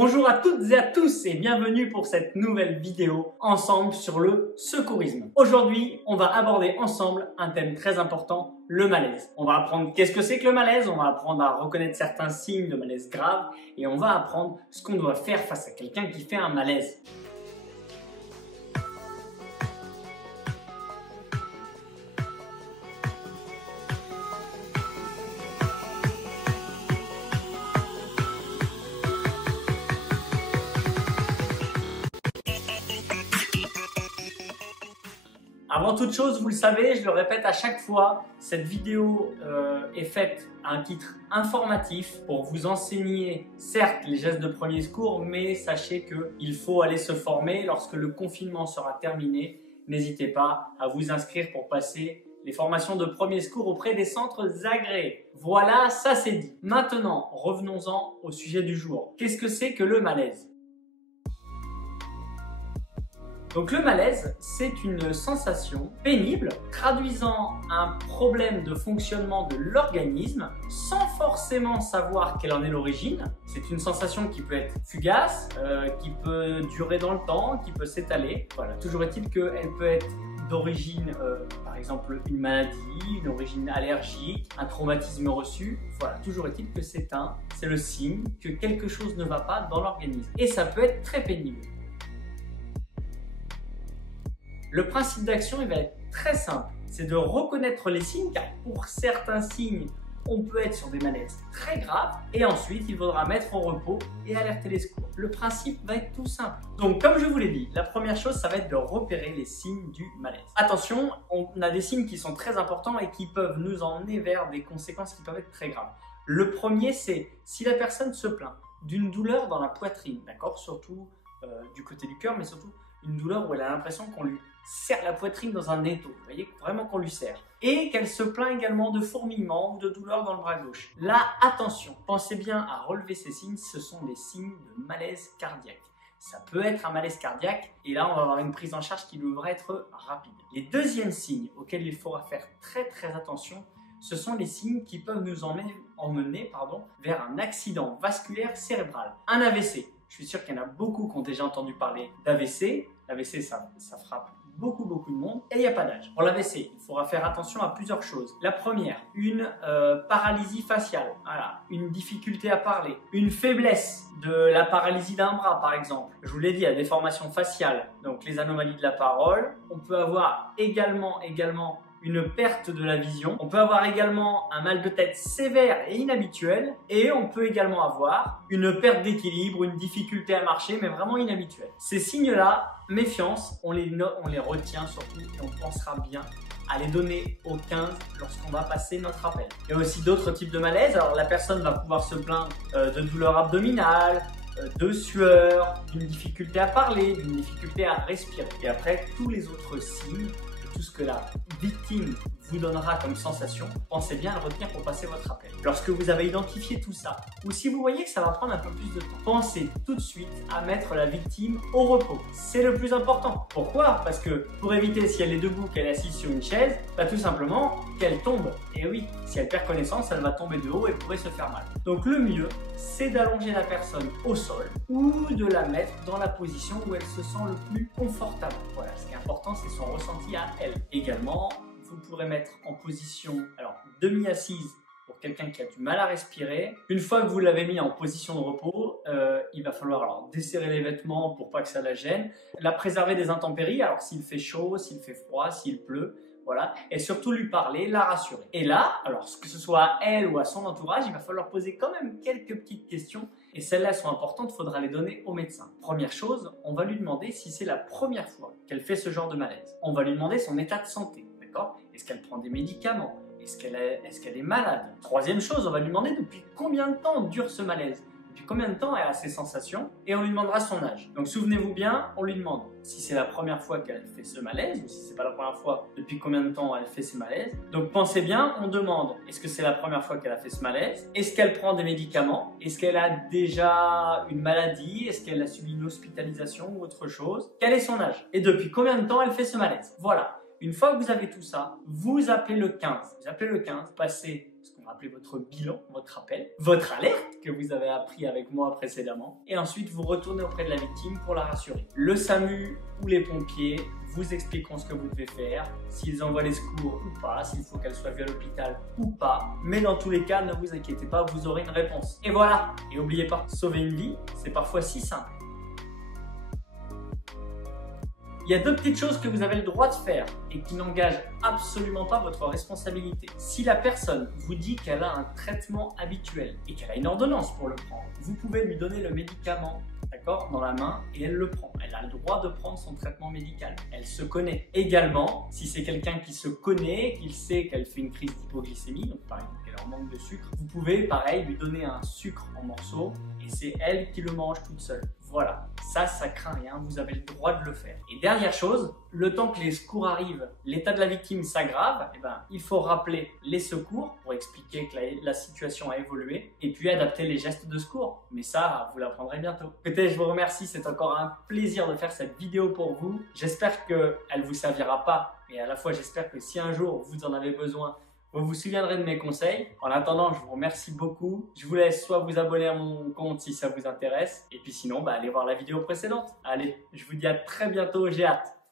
Bonjour à toutes et à tous et bienvenue pour cette nouvelle vidéo ensemble sur le secourisme. Aujourd'hui, on va aborder ensemble un thème très important, le malaise. On va apprendre qu'est-ce que c'est que le malaise, on va apprendre à reconnaître certains signes de malaise grave et on va apprendre ce qu'on doit faire face à quelqu'un qui fait un malaise. Avant toute chose, vous le savez, je le répète à chaque fois, cette vidéo est faite à un titre informatif pour vous enseigner, certes, les gestes de premier secours, mais sachez qu'il faut aller se former lorsque le confinement sera terminé. N'hésitez pas à vous inscrire pour passer les formations de premier secours auprès des centres agréés. Voilà, ça c'est dit. Maintenant, revenons-en au sujet du jour. Qu'est-ce que c'est que le malaise ? Donc le malaise, c'est une sensation pénible traduisant un problème de fonctionnement de l'organisme sans forcément savoir quelle en est l'origine. C'est une sensation qui peut être fugace, qui peut durer dans le temps, qui peut s'étaler. Voilà, toujours est-il qu'elle peut être d'origine, par exemple une maladie, une origine allergique, un traumatisme reçu. Voilà, toujours est-il que c'est le signe que quelque chose ne va pas dans l'organisme. Et ça peut être très pénible. Le principe d'action, il va être très simple, c'est de reconnaître les signes, car pour certains signes, on peut être sur des malaises très graves, et ensuite, il faudra mettre au repos et alerter les secours. Le principe va être tout simple. Donc, comme je vous l'ai dit, la première chose, ça va être de repérer les signes du malaise. Attention, on a des signes qui sont très importants et qui peuvent nous emmener vers des conséquences qui peuvent être très graves. Le premier, c'est si la personne se plaint d'une douleur dans la poitrine, d'accord, surtout du côté du cœur, mais surtout une douleur où elle a l'impression qu'on lui serre la poitrine dans un étau, vous voyez, vraiment qu'on lui serre. Et qu'elle se plaint également de fourmillement ou de douleur dans le bras gauche. Là, attention, pensez bien à relever ces signes, ce sont des signes de malaise cardiaque. Ça peut être un malaise cardiaque et là, on va avoir une prise en charge qui devrait être rapide. Les deuxièmes signes auxquels il faudra faire très attention, ce sont les signes qui peuvent nous emmener vers un accident vasculaire cérébral, un AVC. Je suis sûr qu'il y en a beaucoup qui ont déjà entendu parler d'AVC. L'AVC, ça frappe beaucoup de monde et il n'y a pas d'âge. Pour l'AVC, il faudra faire attention à plusieurs choses. La première, une paralysie faciale, voilà, une difficulté à parler, une faiblesse de la paralysie d'un bras par exemple. Je vous l'ai dit, il y a des déformations faciales, donc les anomalies de la parole. On peut avoir également une perte de la vision. On peut avoir également un mal de tête sévère et inhabituel. Et on peut également avoir une perte d'équilibre, une difficulté à marcher, mais vraiment inhabituelle. Ces signes-là, méfiance, on les retient surtout et on pensera bien à les donner au 15 lorsqu'on va passer notre appel. Il y a aussi d'autres types de malaise. Alors la personne va pouvoir se plaindre de douleurs abdominales, de sueur, d'une difficulté à parler, d'une difficulté à respirer. Et après, tous les autres signes, tout ce que la victime vous donnera comme sensation, pensez bien à le retenir pour passer votre appel. Lorsque vous avez identifié tout ça, ou si vous voyez que ça va prendre un peu plus de temps, pensez tout de suite à mettre la victime au repos. C'est le plus important. Pourquoi ? Parce que pour éviter, si elle est debout, qu'elle est assise sur une chaise, tout simplement qu'elle tombe. Et oui, si elle perd connaissance, elle va tomber de haut et pourrait se faire mal. Donc le mieux, c'est d'allonger la personne au sol ou de la mettre dans la position où elle se sent le plus confortable. Voilà, ce qui est important, c'est son ressenti à elle. Également, vous pourrez mettre en position demi-assise pour quelqu'un qui a du mal à respirer. Une fois que vous l'avez mis en position de repos, il va falloir desserrer les vêtements pour pas que ça la gêne, la préserver des intempéries, alors s'il fait chaud, s'il fait froid, s'il pleut, voilà, et surtout lui parler, la rassurer. Et là, alors que ce soit à elle ou à son entourage, il va falloir poser quand même quelques petites questions et celles-là sont importantes, il faudra les donner au médecin. Première chose, on va lui demander si c'est la première fois qu'elle fait ce genre de malaise. On va lui demander son état de santé. Est-ce qu'elle prend des médicaments? Est-ce qu'elle est malade? Troisième chose, on va lui demander depuis combien de temps dure ce malaise? Depuis combien de temps elle a ces sensations? Et on lui demandera son âge. Donc souvenez-vous bien, on lui demande si c'est la première fois qu'elle fait ce malaise ou si c'est pas la première fois, depuis combien de temps elle fait ce malaise. Donc pensez bien, on demande est-ce que c'est la première fois qu'elle a fait ce malaise? Est-ce qu'elle prend des médicaments? Est-ce qu'elle a déjà une maladie? Est-ce qu'elle a subi une hospitalisation ou autre chose? Quel est son âge? Et depuis combien de temps elle fait ce malaise? Voilà. Une fois que vous avez tout ça, vous appelez le 15. Vous appelez le 15, passez ce qu'on rappelez votre bilan, votre appel, votre alerte que vous avez appris avec moi précédemment. Et ensuite, vous retournez auprès de la victime pour la rassurer. Le SAMU ou les pompiers vous expliqueront ce que vous devez faire, s'ils envoient les secours ou pas, s'il faut qu'elle soit vue à l'hôpital ou pas. Mais dans tous les cas, ne vous inquiétez pas, vous aurez une réponse. Et voilà. Et n'oubliez pas, sauver une vie, c'est parfois si simple. Il y a deux petites choses que vous avez le droit de faire et qui n'engagent absolument pas votre responsabilité. Si la personne vous dit qu'elle a un traitement habituel et qu'elle a une ordonnance pour le prendre, vous pouvez lui donner le médicament, d'accord, dans la main et elle le prend. Elle a le droit de prendre son traitement médical. Elle se connaît. Également, si c'est quelqu'un qui se connaît, qu'il sait qu'elle fait une crise d'hypoglycémie, donc par exemple qu'elle est en manque de sucre, vous pouvez, pareil, lui donner un sucre en morceaux et c'est elle qui le mange toute seule. Voilà, ça craint rien, vous avez le droit de le faire. Et dernière chose, le temps que les secours arrivent, l'état de la victime s'aggrave, il faut rappeler les secours pour expliquer que la situation a évolué et puis adapter les gestes de secours. Mais ça, vous l'apprendrez bientôt. Écoutez, je vous remercie, c'est encore un plaisir de faire cette vidéo pour vous. J'espère qu'elle vous servira pas, mais à la fois j'espère que si un jour vous en avez besoin, vous vous souviendrez de mes conseils. En attendant, je vous remercie beaucoup. Je vous laisse soit vous abonner à mon compte si ça vous intéresse. Et puis sinon, allez voir la vidéo précédente. Allez, je vous dis à très bientôt, j'ai hâte.